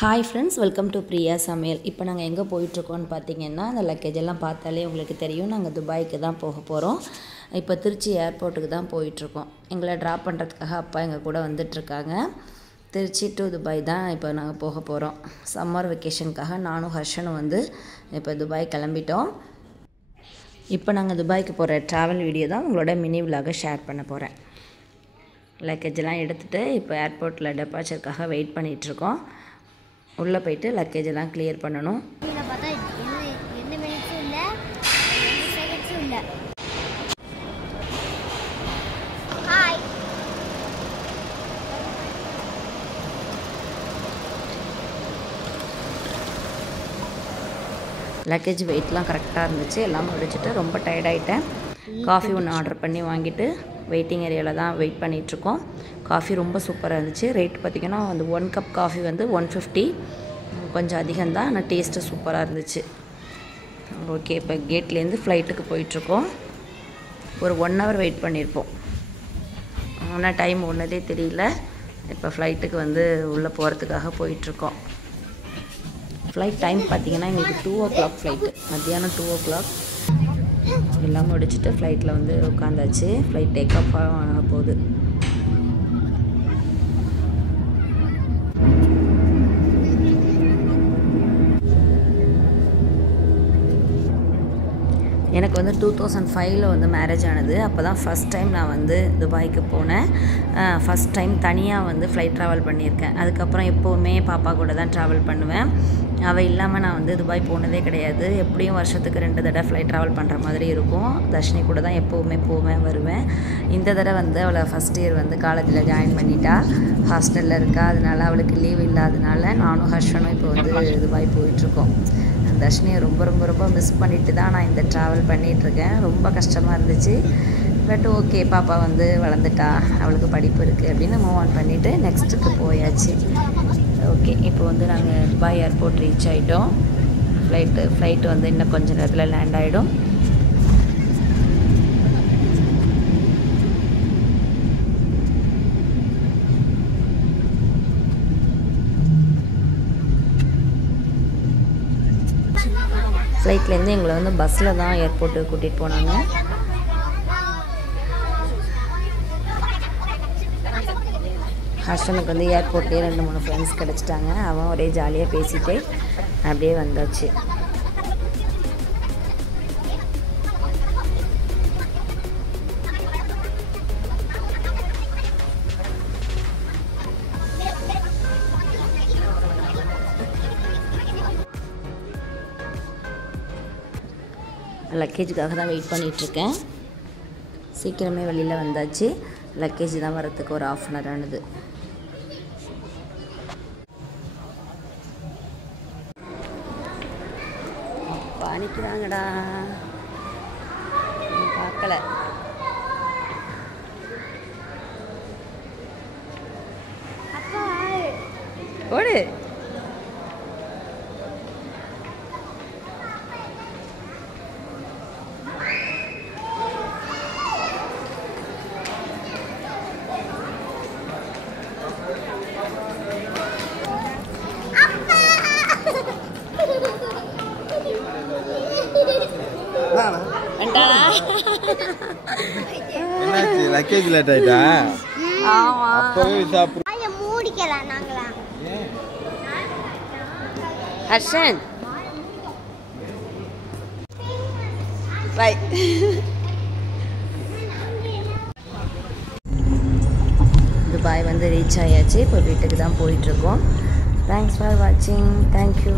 Hi friends, welcome to Priya சமையல். இப்போ நாங்கள் எங்கே போயிட்டுருக்கோன்னு பார்த்தீங்கன்னா, அந்த லக்கேஜ் எல்லாம் பார்த்தாலே உங்களுக்கு தெரியும். நாங்கள் துபாய்க்கு தான் போக போகிறோம். இப்போ திருச்சி ஏர்போர்ட்டுக்கு தான் போயிட்டுருக்கோம். எங்களை ட்ராப் பண்ணுறதுக்காக அப்பா எங்கள் கூட வந்துட்டுருக்காங்க. திருச்சி டு துபாய் தான் இப்போ நாங்கள் போக போகிறோம். சம்மர் வெக்கேஷனுக்காக நானும் ஹர்ஷனும் வந்து இப்போ துபாய் கிளம்பிட்டோம். இப்போ நாங்கள் துபாய்க்கு போகிற ட்ராவல் வீடியோ தான் உங்களோட மினி விலாக ஷேர் பண்ண போகிறேன். லக்கேஜெல்லாம் எடுத்துகிட்டு இப்போ ஏர்போர்ட்டில் டெபார்ச்சருக்காக வெயிட் பண்ணிகிட்ருக்கோம். உள்ளே போய்ட்டு லக்கேஜ் எல்லாம் கிளியர் பண்ணணும். லக்கேஜ் வெயிட்லாம் கரெக்டாக இருந்துச்சு. எல்லாம் முடிச்சுட்டு ரொம்ப டயர்டாயிட்டேன். காஃபி ஒன்று ஆர்டர் பண்ணி வாங்கிட்டு வெயிட்டிங் ஏரியாவில் தான் வெயிட் பண்ணிகிட்ருக்கோம். காஃபி ரொம்ப சூப்பராக இருந்துச்சு. ரேட் பார்த்திங்கன்னா வந்து 1 கப் காஃபி வந்து 150, கொஞ்சம் அதிகம்தான். ஆனால் டேஸ்ட்டு சூப்பராக இருந்துச்சு. ஓகே, இப்போ கேட்லேருந்து ஃப்ளைட்டுக்கு போயிட்டுருக்கோம். ஒரு 1 ஹவர் வெயிட் பண்ணியிருப்போம். ஆனால் டைம் ஒன்றதே தெரியல. இப்போ ஃப்ளைட்டுக்கு வந்து உள்ளே போகிறதுக்காக போயிட்டுருக்கோம். ஃப்ளைட் டைம் பார்த்திங்கன்னா எங்களுக்கு 2 o'clock ஃப்ளைட்டு, மத்தியானம் 2 o'clock. எல்லாம் முடிச்சுட்டு ஃப்ளைட்டில் வந்து உட்காந்தாச்சு. ஃப்ளைட் டேக் ஆஃப் ஆக போகுது. எனக்கு வந்து 2005 வந்து மேரேஜ் ஆனது. அப்போ தான் ஃபஸ்ட் டைம் நான் வந்து துபாய்க்கு போனேன். ஃபஸ்ட் டைம் தனியாக வந்து ஃப்ளைட் ட்ராவல் பண்ணியிருக்கேன். அதுக்கப்புறம் எப்போவுமே பாப்பா கூட தான் ட்ராவல் பண்ணுவேன். அவள் இல்லாமல் நான் வந்து துபாய் போனதே கிடையாது. எப்படியும் வருஷத்துக்கு 2 தடவை ஃப்ளைட் ட்ராவல் பண்ணுற மாதிரி இருக்கும். தர்ஷினி கூட தான் எப்போவுமே போவேன் வருவேன். இந்த தடவை வந்து அவளை ஃபஸ்ட் இயர் வந்து காலேஜில் ஜாயின் பண்ணிட்டா. ஹாஸ்டலில் இருக்கா. அதனால் அவளுக்கு லீவ் இல்லாதனால நானும் ஹர்ஷனும் இப்போ வந்து துபாய் போயிட்டுருக்கோம். தர்ஷினியை ரொம்ப ரொம்ப ரொம்ப மிஸ் பண்ணிட்டு தான் நான் இந்த ட்ராவல் பண்ணிகிட்ருக்கேன். ரொம்ப கஷ்டமாக இருந்துச்சு. பட் ஓகே, பாப்பா வந்து வளர்ந்துட்டா, அவளுக்கு படிப்பு இருக்குது அப்படின்னு மூவ் ஆன் பண்ணிவிட்டு நெக்ஸ்ட்டுக்கு போயாச்சு. ஓகே, இப்போ வந்து நாங்கள் துபாய் ஏர்போர்ட் ரீச் ஆகிட்டோம். ஃப்ளைட்டு வந்து இன்னும் கொஞ்சம் நேரத்தில் லேண்ட் ஆகிடும். ஃப்ளைட்லேருந்து எங்களை வந்து பஸ்ஸில் தான் ஏர்போர்ட்டுக்கு கூட்டிகிட்டு போனாங்க. ஹர்ஷனுக்கு வந்து ஏர்போர்ட்லேயே 2-3 ஃப்ரெண்ட்ஸ் கிடச்சிட்டாங்க. அவன் ஒரே ஜாலியாக பேசிகிட்டே அப்படியே வந்தாச்சு. லக்கேஜுக்காக தான் வெயிட் பண்ணிகிட்ருக்கேன். சீக்கிரமே வெளியில் வந்தாச்சு. லக்கேஜ் தான் வரத்துக்கு ஒரு 1/2 hour ஆனது. அப்பா நிற்கிறாங்கடா, பார்க்கல. ஓடு. என்னாச்சு, லக்கேஜ் லேட் ஆயிட்டா? ஆமா, அப்பவே சாப்பிடு. மூடிக்கலாம் நாங்களா. ஹர்ஷன் பை. துபாய் வந்து ரீச் ஆயாச்சு. இப்போ வீட்டுக்கு தான் போயிட்டுருக்கோம். தேங்க்ஸ் ஃபார் வாட்சிங். தேங்க்யூ.